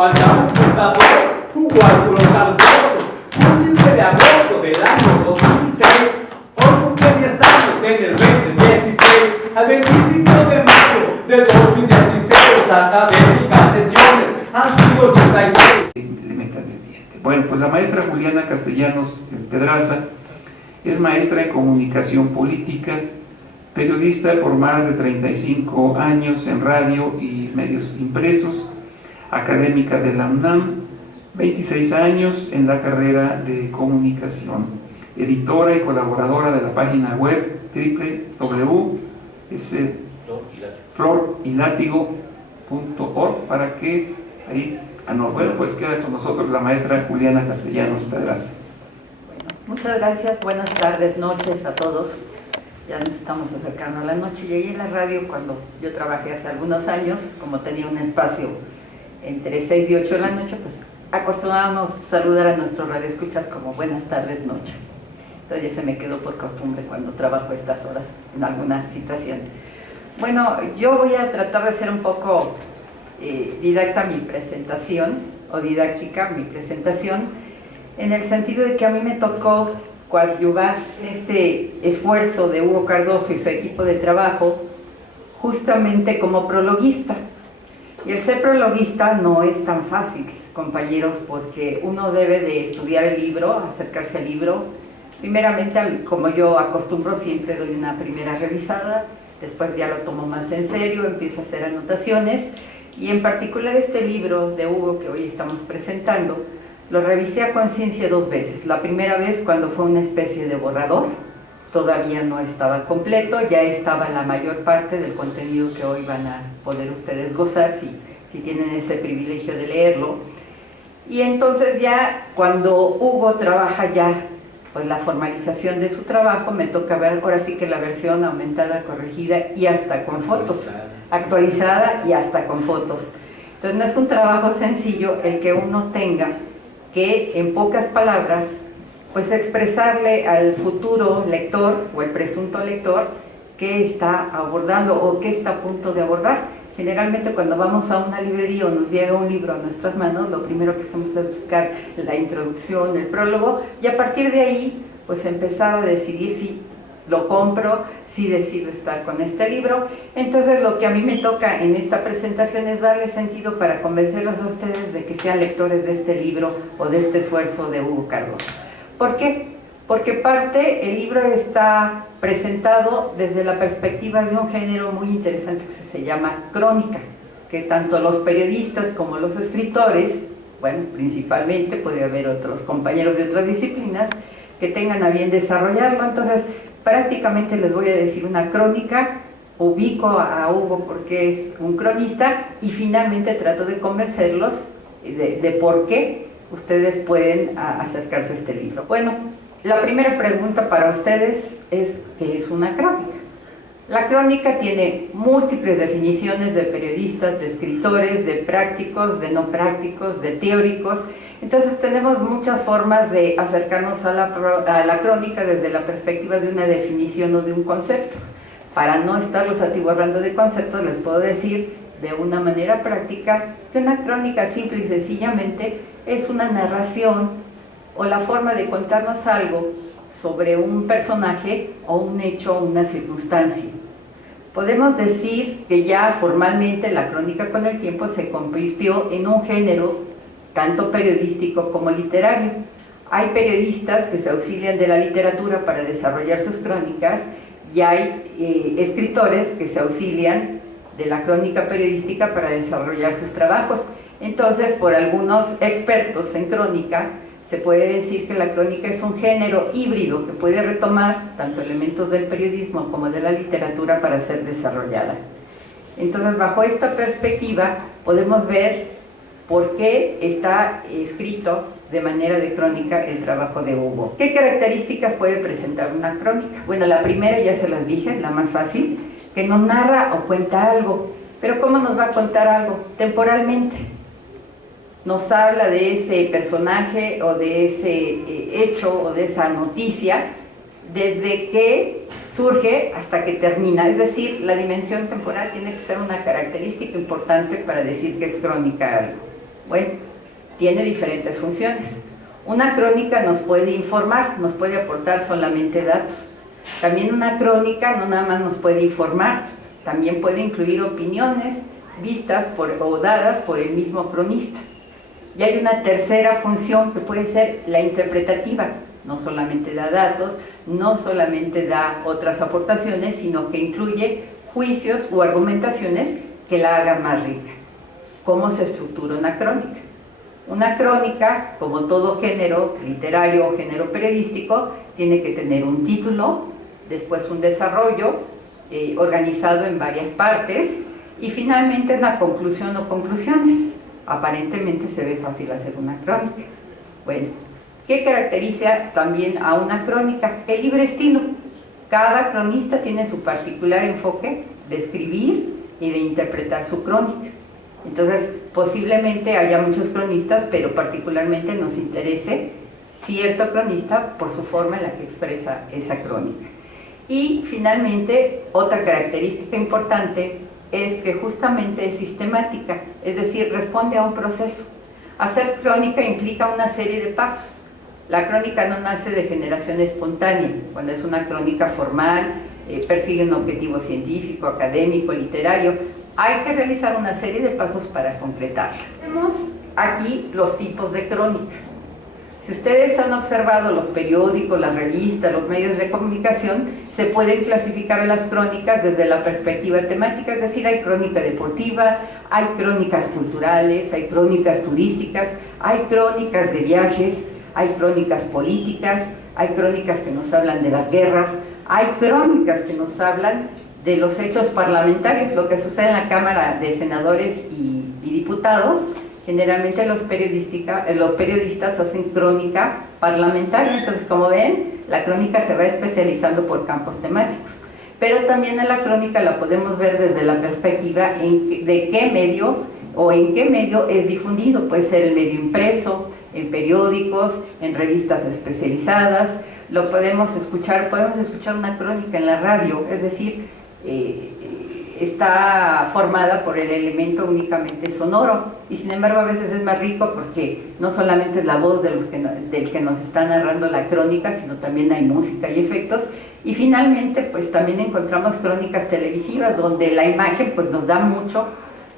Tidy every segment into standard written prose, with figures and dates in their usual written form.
Faltaba un contador, jugó al colocar 12, un 15 de agosto del año 2006, hoy cumple 10 años en el 2016, al 25 de mayo de 2016, académicas sesiones han sido 86. Bueno, pues la maestra Juliana Castellanos Pedraza es maestra en comunicación política, periodista por más de 35 años en radio y medios impresos, académica de la UNAM, 26 años en la carrera de comunicación, editora y colaboradora de la página web www.florilátigo.org para que ahí, bueno, pues queda con nosotros la maestra Juliana Castellanos Pedraza. Muchas gracias, buenas tardes, noches a todos. Ya nos estamos acercando a la noche. Llegué a la radio cuando yo trabajé hace algunos años, como tenía un espacio entre 6 y 8 de la noche, pues acostumbrábamos saludar a nuestros radioescuchas como buenas tardes, noches. Entonces ya se me quedó por costumbre cuando trabajo estas horas en alguna situación. Bueno, yo voy a tratar de ser un poco didáctica mi presentación, en el sentido de que a mí me tocó coadyuvar este esfuerzo de Hugo Cardoso y su equipo de trabajo justamente como prologuista. Y el ser prologuista no es tan fácil, compañeros, porque uno debe de estudiar el libro, acercarse al libro. Primeramente, como yo acostumbro, siempre doy una primera revisada, después ya lo tomo más en serio, empiezo a hacer anotaciones, y en particular este libro de Hugo que hoy estamos presentando, lo revisé a conciencia 2 veces. La primera vez cuando fue una especie de borrador, todavía no estaba completo, ya estaba la mayor parte del contenido que hoy van a poder ustedes gozar si tienen ese privilegio de leerlo. Y entonces ya cuando Hugo trabaja ya pues la formalización de su trabajo, me toca ver ahora sí que la versión aumentada, corregida y hasta con fotos, actualizada y hasta con fotos. Entonces no es un trabajo sencillo el que uno tenga que en pocas palabras pues expresarle al futuro lector o el presunto lector qué está abordando o qué está a punto de abordar. Generalmente cuando vamos a una librería o nos llega un libro a nuestras manos, lo primero que hacemos es buscar la introducción, el prólogo, y a partir de ahí pues empezar a decidir si lo compro, si decido estar con este libro. Entonces lo que a mí me toca en esta presentación es darle sentido para convencerlos a ustedes de que sean lectores de este libro o de este esfuerzo de Hugo Cardoso. ¿Por qué? Porque el libro está presentado desde la perspectiva de un género muy interesante que se llama crónica, que tanto los periodistas como los escritores, bueno, principalmente puede haber otros compañeros de otras disciplinas que tengan a bien desarrollarlo. Entonces, prácticamente les voy a decir una crónica, ubico a Hugo porque es un cronista y finalmente trato de convencerlos de por qué ustedes pueden acercarse a este libro. Bueno, la primera pregunta para ustedes es ¿qué es una crónica? La crónica tiene múltiples definiciones de periodistas, de escritores, de prácticos, de no prácticos, de teóricos. Entonces tenemos muchas formas de acercarnos a la crónica desde la perspectiva de una definición o de un concepto. Para no estarlos atiborrando de conceptos, les puedo decir de una manera práctica que una crónica simple y sencillamente es una narración o la forma de contarnos algo sobre un personaje o un hecho o una circunstancia. Podemos decir que ya formalmente la crónica con el tiempo se convirtió en un género tanto periodístico como literario. Hay periodistas que se auxilian de la literatura para desarrollar sus crónicas y hay escritores que se auxilian de la crónica periodística para desarrollar sus trabajos. Entonces, por algunos expertos en crónica, se puede decir que la crónica es un género híbrido que puede retomar tanto elementos del periodismo como de la literatura para ser desarrollada. Entonces, bajo esta perspectiva, podemos ver por qué está escrito de manera de crónica el trabajo de Hugo. ¿Qué características puede presentar una crónica? Bueno, la primera ya se las dije, la más fácil, que nos narra o cuenta algo. Pero ¿cómo nos va a contar algo? Temporalmente. Nos habla de ese personaje o de ese hecho o de esa noticia desde que surge hasta que termina. Es decir, la dimensión temporal tiene que ser una característica importante para decir que es crónica algo. Bueno, tiene diferentes funciones. Una crónica nos puede informar, nos puede aportar solamente datos. También una crónica no nada más nos puede informar, también puede incluir opiniones vistas o dadas por el mismo cronista. Y hay una tercera función que puede ser la interpretativa. No solamente da datos, no solamente da otras aportaciones, sino que incluye juicios o argumentaciones que la hagan más rica. ¿Cómo se estructura una crónica? Una crónica, como todo género literario o género periodístico, tiene que tener un título, después un desarrollo organizado en varias partes y finalmente una conclusión o conclusiones. Aparentemente se ve fácil hacer una crónica. Bueno, ¿qué caracteriza también a una crónica? El libre estilo. Cada cronista tiene su particular enfoque de escribir y de interpretar su crónica. Entonces, posiblemente haya muchos cronistas, pero particularmente nos interese cierto cronista por su forma en la que expresa esa crónica. Y finalmente, otra característica importante es que justamente es sistemática, es decir, responde a un proceso. Hacer crónica implica una serie de pasos. La crónica no nace de generación espontánea, cuando es una crónica formal, persigue un objetivo científico, académico, literario. Hay que realizar una serie de pasos para concretarla. Vemos aquí los tipos de crónica. Si ustedes han observado los periódicos, las revistas, los medios de comunicación, se pueden clasificar las crónicas desde la perspectiva temática, es decir, hay crónica deportiva, hay crónicas culturales, hay crónicas turísticas, hay crónicas de viajes, hay crónicas políticas, hay crónicas que nos hablan de las guerras, hay crónicas que nos hablan de los hechos parlamentarios, lo que sucede en la Cámara de Senadores y Diputados. Generalmente los periodistas hacen crónica parlamentaria, entonces como ven, la crónica se va especializando por campos temáticos. Pero también en la crónica la podemos ver desde la perspectiva de qué medio o en qué medio es difundido. Puede ser el medio impreso, en periódicos, en revistas especializadas. Lo podemos escuchar una crónica en la radio, es decir, está formada por el elemento únicamente sonoro y sin embargo a veces es más rico porque no solamente es la voz del que nos está narrando la crónica, sino también hay música y efectos. Y finalmente pues también encontramos crónicas televisivas donde la imagen pues nos da mucho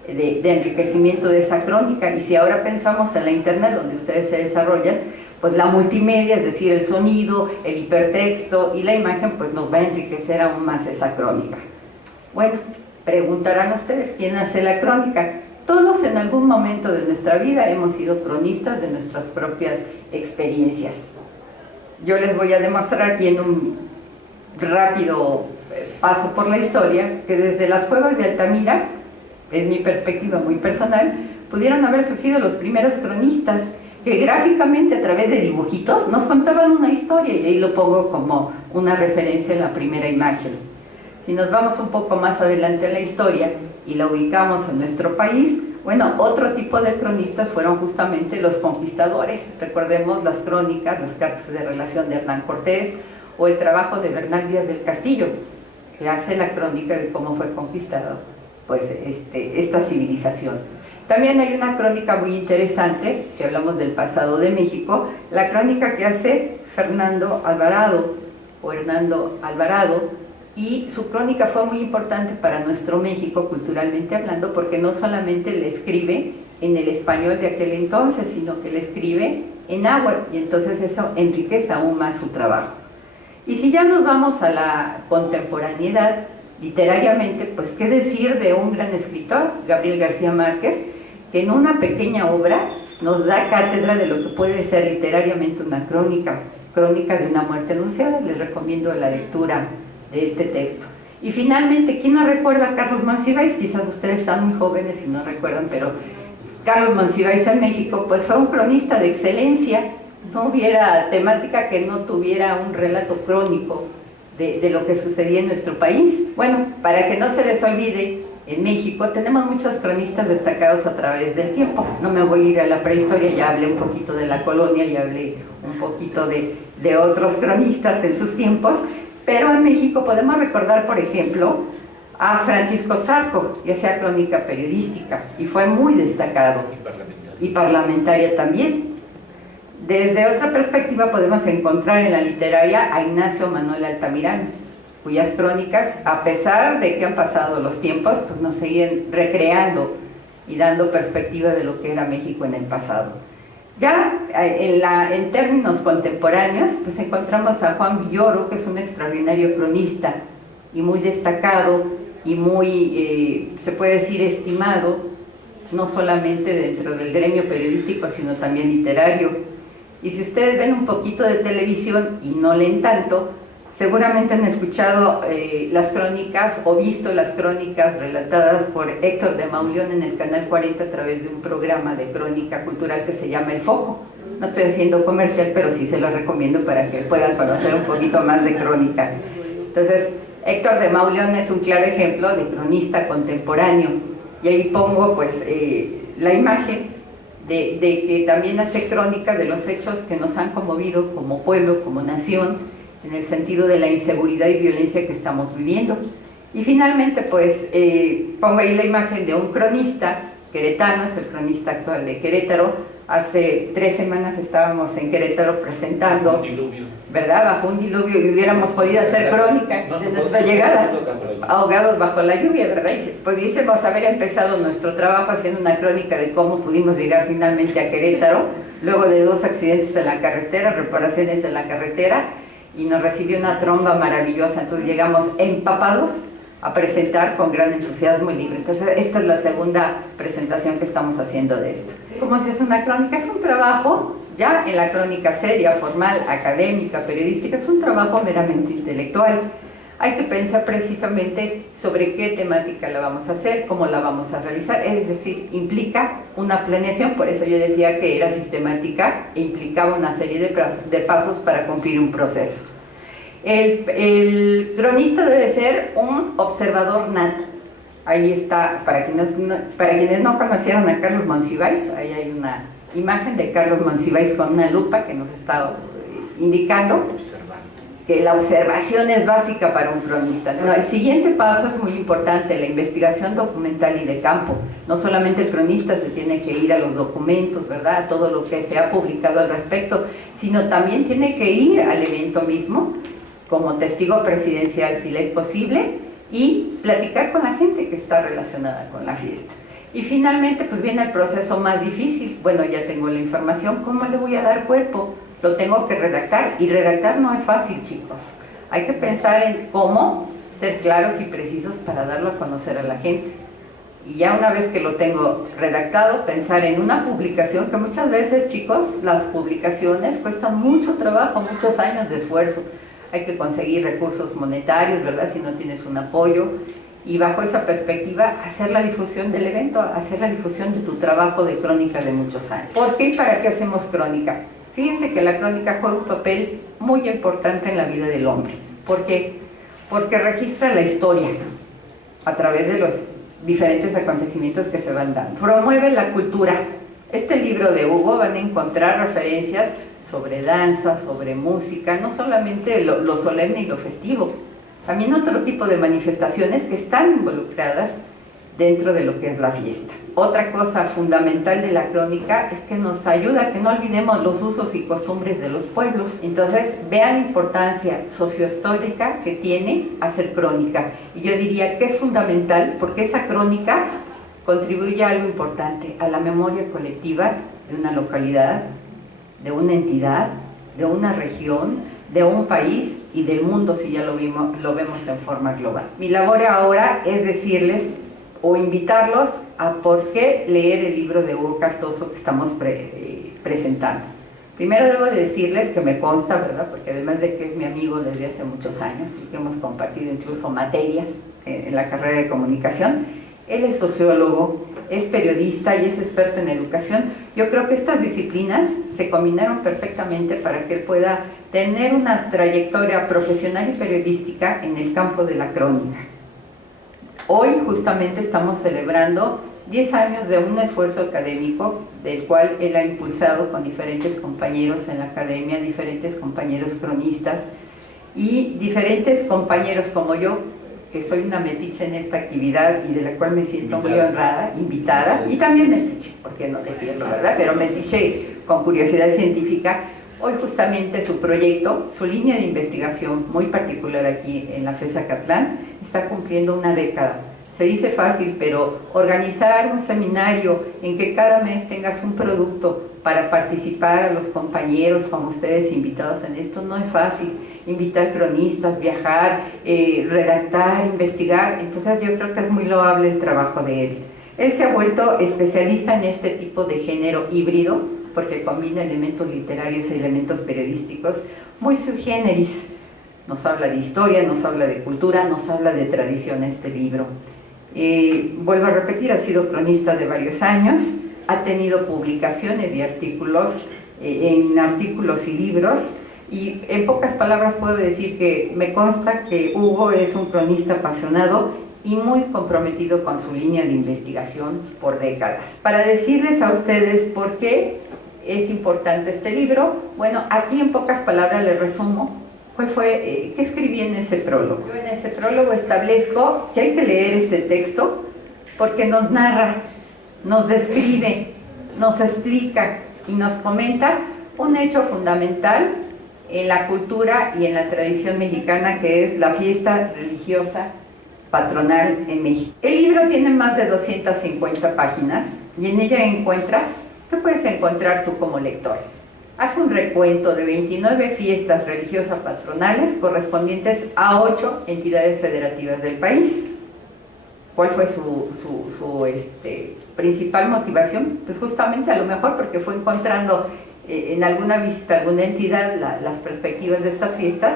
de enriquecimiento de esa crónica. Y si ahora pensamos en la internet donde ustedes se desarrollan, pues la multimedia, es decir, el sonido, el hipertexto y la imagen pues nos va a enriquecer aún más esa crónica. Bueno, preguntarán ustedes, ¿quién hace la crónica? Todos en algún momento de nuestra vida hemos sido cronistas de nuestras propias experiencias. Yo les voy a demostrar aquí en un rápido paso por la historia que desde las cuevas de Altamira, es mi perspectiva muy personal, pudieron haber surgido los primeros cronistas que gráficamente a través de dibujitos nos contaban una historia, y ahí lo pongo como una referencia en la primera imagen. Si nos vamos un poco más adelante en la historia y la ubicamos en nuestro país, bueno, otro tipo de cronistas fueron justamente los conquistadores. Recordemos las crónicas, las cartas de relación de Hernán Cortés o el trabajo de Bernal Díaz del Castillo, que hace la crónica de cómo fue conquistada pues, esta civilización. También hay una crónica muy interesante, si hablamos del pasado de México, la crónica que hace Fernando Alvarado o Hernando Alvarado, y su crónica fue muy importante para nuestro México culturalmente hablando, porque no solamente le escribe en el español de aquel entonces, sino que le escribe en náhuatl, y entonces eso enriquece aún más su trabajo. Y si ya nos vamos a la contemporaneidad, literariamente, pues qué decir de un gran escritor, Gabriel García Márquez, que en una pequeña obra nos da cátedra de lo que puede ser literariamente una crónica de una muerte anunciada. Les recomiendo la lectura de este texto. Y finalmente, ¿quién no recuerda a Carlos Monsiváis? Quizás ustedes están muy jóvenes y no recuerdan, pero Carlos Monsiváis en México pues fue un cronista de excelencia. No hubiera temática que no tuviera un relato crónico de lo que sucedía en nuestro país. Bueno, para que no se les olvide, en México tenemos muchos cronistas destacados a través del tiempo. No me voy a ir a la prehistoria, ya hablé un poquito de la colonia, ya hablé un poquito de otros cronistas en sus tiempos, pero en México podemos recordar, por ejemplo, a Francisco Zarco, que hacía crónica periodística y fue muy destacado. y parlamentaria también. Desde otra perspectiva podemos encontrar en la literaria a Ignacio Manuel Altamirano, cuyas crónicas, a pesar de que han pasado los tiempos, pues nos siguen recreando y dando perspectiva de lo que era México en el pasado. Ya en términos contemporáneos, pues encontramos a Juan Villoro, que es un extraordinario cronista y muy destacado y muy, se puede decir, estimado, no solamente dentro del gremio periodístico, sino también literario. Y si ustedes ven un poquito de televisión y no leen tanto, seguramente han escuchado las crónicas o visto las crónicas relatadas por Héctor de Mauleón en el Canal 40 a través de un programa de crónica cultural que se llama El Foco. No estoy haciendo comercial, pero sí se lo recomiendo para que puedan conocer un poquito más de crónica. Entonces, Héctor de Mauleón es un claro ejemplo de cronista contemporáneo. Y ahí pongo pues la imagen de que también hace crónica de los hechos que nos han conmovido como pueblo, como nación, en el sentido de la inseguridad y violencia que estamos viviendo. Y finalmente pues pongo ahí la imagen de un cronista queretano, es el cronista actual de Querétaro. Hace 3 semanas estábamos en Querétaro presentando, ¿verdad? Bajo un diluvio, y hubiéramos podido hacer crónica de nuestra llegada, ahogados bajo la lluvia, ¿verdad? Y pudiésemos haber empezado nuestro trabajo haciendo una crónica de cómo pudimos llegar finalmente a Querétaro, luego de 2 accidentes en la carretera, reparaciones en la carretera, y nos recibió una tromba maravillosa. Entonces llegamos empapados a presentar con gran entusiasmo y libre. Entonces esta es la segunda presentación que estamos haciendo de esto. ¿Cómo se hace una crónica? Es un trabajo, ya en la crónica seria, formal, académica, periodística, es un trabajo meramente intelectual. Hay que pensar precisamente sobre qué temática la vamos a hacer, cómo la vamos a realizar, es decir, implica una planeación. Por eso yo decía que era sistemática e implicaba una serie de pasos para cumplir un proceso. El cronista debe ser un observador nato. Ahí está, para quienes no conocieran a Carlos Monsiváis, ahí hay una imagen de Carlos Monsiváis con una lupa que nos está indicando que la observación es básica para un cronista. No, el siguiente paso es muy importante, la investigación documental y de campo. No solamente el cronista se tiene que ir a los documentos, ¿verdad?, a todo lo que se ha publicado al respecto, sino también tiene que ir al evento mismo, como testigo presidencial si le es posible, y platicar con la gente que está relacionada con la fiesta. Y finalmente pues viene el proceso más difícil. Bueno, ya tengo la información, ¿cómo le voy a dar cuerpo? Lo tengo que redactar, y redactar no es fácil, chicos. Hay que pensar en cómo ser claros y precisos para darlo a conocer a la gente. Y ya una vez que lo tengo redactado, pensar en una publicación, que muchas veces, chicos, las publicaciones cuestan mucho trabajo, muchos años de esfuerzo. Hay que conseguir recursos monetarios, ¿verdad?, si no tienes un apoyo, y bajo esa perspectiva hacer la difusión del evento, hacer la difusión de tu trabajo de crónica de muchos años. ¿Por qué y para qué hacemos crónica? Fíjense que la crónica juega un papel muy importante en la vida del hombre. ¿Por qué? Porque registra la historia a través de los diferentes acontecimientos que se van dando. Promueve la cultura. Este libro de Hugo van a encontrar referencias sobre danza, sobre música, no solamente lo solemne y lo festivo, también otro tipo de manifestaciones que están involucradas dentro de lo que es la fiesta. Otra cosa fundamental de la crónica es que nos ayuda a que no olvidemos los usos y costumbres de los pueblos. Entonces, vean la importancia sociohistórica que tiene hacer crónica. Y yo diría que es fundamental porque esa crónica contribuye a algo importante, a la memoria colectiva de una localidad, de una entidad, de una región, de un país y del mundo, si ya lo vemos en forma global. Mi labor ahora es decirles o invitarlos a por qué leer el libro de Hugo Cardoso que estamos presentando. Primero debo de decirles que me consta, ¿verdad?, porque además de que es mi amigo desde hace muchos años y que hemos compartido incluso materias en la carrera de comunicación, él es sociólogo, es periodista y es experto en educación. Yo creo que estas disciplinas se combinaron perfectamente para que él pueda tener una trayectoria profesional y periodística en el campo de la crónica. Hoy justamente estamos celebrando 10 años de un esfuerzo académico del cual él ha impulsado con diferentes compañeros en la academia, diferentes compañeros cronistas y diferentes compañeros como yo, que soy una metiche en esta actividad y de la cual me siento muy honrada, invitada, y también metiche, ¿por qué no decirlo, verdad? Pero metiche con curiosidad científica. Hoy justamente su proyecto, su línea de investigación muy particular aquí en la FES Zacatlán, está cumpliendo una década. Se dice fácil, pero organizar un seminario en que cada mes tengas un producto para participar a los compañeros como ustedes invitados en esto no es fácil. Invitar cronistas, viajar, redactar, investigar. Entonces yo creo que es muy loable el trabajo de él. Él se ha vuelto especialista en este tipo de género híbrido porque combina elementos literarios y elementos periodísticos muy sui generis. Nos habla de historia, nos habla de cultura, nos habla de tradición este libro. Vuelvo a repetir, ha sido cronista de varios años, ha tenido publicaciones de artículos, en artículos y libros, y en pocas palabras puedo decir que me consta que Hugo es un cronista apasionado y muy comprometido con su línea de investigación por décadas. Para decirles a ustedes por qué es importante este libro, bueno, aquí en pocas palabras les resumo qué escribí en ese prólogo. Yo en ese prólogo establezco que hay que leer este texto porque nos narra, nos describe, nos explica y nos comenta un hecho fundamental en la cultura y en la tradición mexicana, que es la fiesta religiosa patronal en México. El libro tiene más de 250 páginas y en ella encuentras, ¿qué puedes encontrar tú como lector? Hace un recuento de 29 fiestas religiosas patronales correspondientes a 8 entidades federativas del país. ¿Cuál fue su principal motivación? Pues justamente a lo mejor porque fue encontrando en alguna visita a alguna entidad las perspectivas de estas fiestas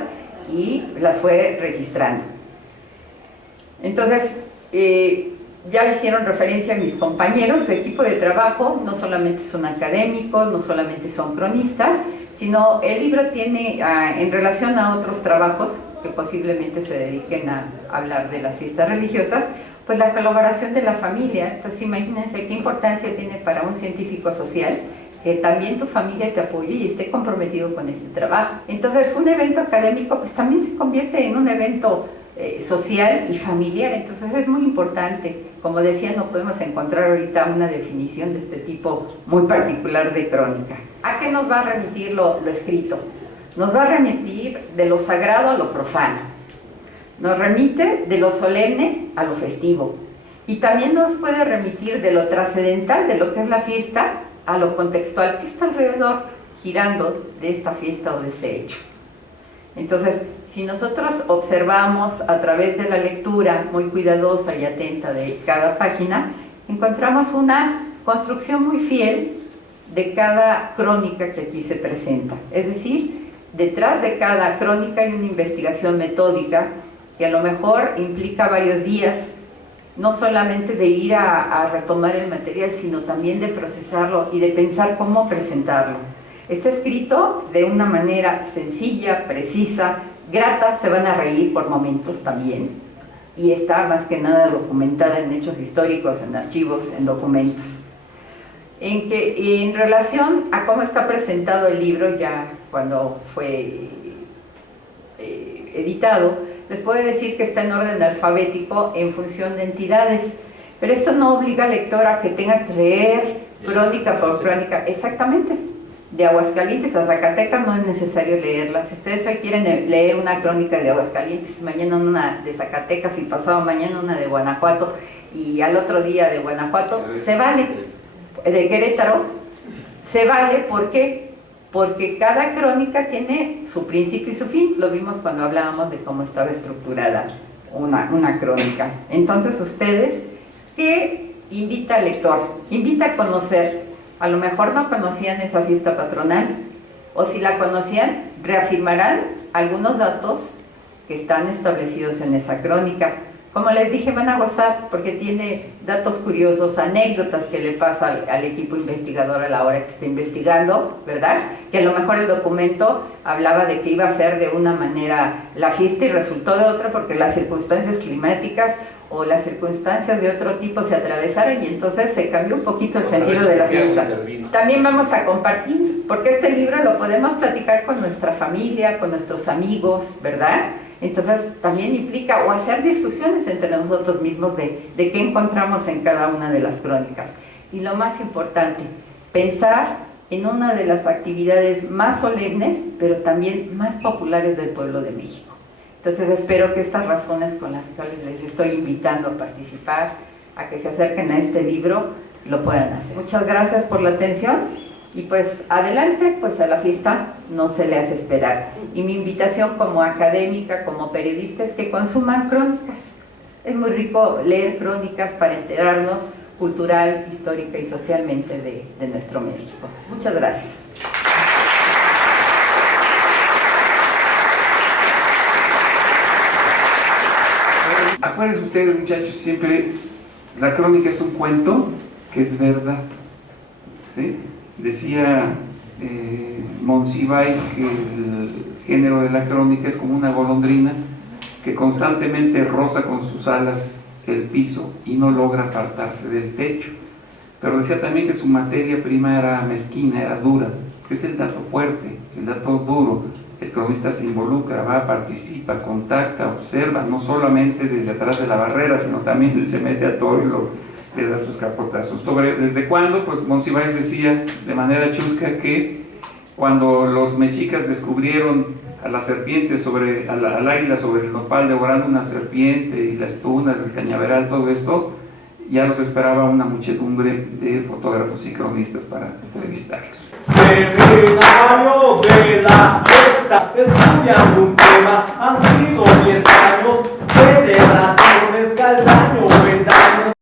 y las fue registrando. Entonces, ya hicieron referencia a mis compañeros, su equipo de trabajo no solamente son académicos, no solamente son cronistas, sino el libro tiene, en relación a otros trabajos que posiblemente se dediquen a hablar de las fiestas religiosas, pues la colaboración de la familia. Entonces imagínense qué importancia tiene para un científico social que también tu familia te apoye y esté comprometido con este trabajo. Entonces un evento académico pues también se convierte en un evento social y familiar, entonces es muy importante. Como decía, no podemos encontrar ahorita una definición de este tipo muy particular de crónica. ¿A qué nos va a remitir lo escrito? Nos va a remitir de lo sagrado a lo profano, nos remite de lo solemne a lo festivo y también nos puede remitir de lo trascendental, de lo que es la fiesta, a lo contextual que está alrededor, girando de esta fiesta o de este hecho. Entonces, si nosotros observamos a través de la lectura muy cuidadosa y atenta de cada página, encontramos una construcción muy fiel de cada crónica que aquí se presenta. Es decir, detrás de cada crónica hay una investigación metódica que a lo mejor implica varios días, no solamente de ir a retomar el material, sino también de procesarlo y de pensar cómo presentarlo. Está escrito de una manera sencilla, precisa, grata, se van a reír por momentos también, y está más que nada documentada en hechos históricos, en archivos, en documentos. En relación a cómo está presentado el libro, ya cuando fue editado, les puedo decir que está en orden alfabético en función de entidades, pero esto no obliga al lector a que tenga que leer crónica por crónica, exactamente. De Aguascalientes a Zacatecas no es necesario leerla. Si ustedes hoy quieren leer una crónica de Aguascalientes, mañana una de Zacatecas y pasado mañana una de Guanajuato y al otro día de Guanajuato, se vale. De Querétaro, se vale. ¿Por qué? Porque cada crónica tiene su principio y su fin. Lo vimos cuando hablábamos de cómo estaba estructurada una crónica. Entonces ustedes, ¿qué invita al lector? Invita a conocer. A lo mejor no conocían esa fiesta patronal, o si la conocían, reafirmarán algunos datos que están establecidos en esa crónica. Como les dije, van a gozar porque tiene datos curiosos, anécdotas que le pasa al equipo investigador a la hora que está investigando, ¿verdad? Que a lo mejor el documento hablaba de que iba a ser de una manera la fiesta y resultó de otra porque las circunstancias climáticas o las circunstancias de otro tipo se atravesaron y entonces se cambió un poquito el sentido de la fiesta. También vamos a compartir, porque este libro lo podemos platicar con nuestra familia, con nuestros amigos, ¿verdad? Entonces también implica o hacer discusiones entre nosotros mismos de qué encontramos en cada una de las crónicas. Y lo más importante, pensar en una de las actividades más solemnes, pero también más populares del pueblo de México. Entonces espero que estas razones con las cuales les estoy invitando a participar, a que se acerquen a este libro, lo puedan hacer. Muchas gracias por la atención. Y pues adelante, pues a la fiesta no se le hace esperar. Y mi invitación como académica, como periodista, es que consuman crónicas. Es muy rico leer crónicas para enterarnos cultural, histórica y socialmente de nuestro México. Muchas gracias. Acuérdense ustedes, muchachos, siempre la crónica es un cuento que es verdad, ¿sí? Decía Monsiváis que el género de la crónica es como una golondrina que constantemente roza con sus alas el piso y no logra apartarse del techo. Pero decía también que su materia prima era mezquina, era dura, que es el dato fuerte, el dato duro. El cronista se involucra, va, participa, contacta, observa, no solamente desde atrás de la barrera, sino también se mete a todo y le da sus capotazos. ¿Desde cuándo? Pues Monsiváis decía de manera chusca que cuando los mexicas descubrieron a la serpiente al águila sobre el nopal devorando una serpiente y las tunas, el cañaveral, todo esto, ya los esperaba una muchedumbre de fotógrafos y cronistas para entrevistarlos. Seminario de la fiesta, estudiando un tema, han sido 10 años, celebraciones cada año, 20 años.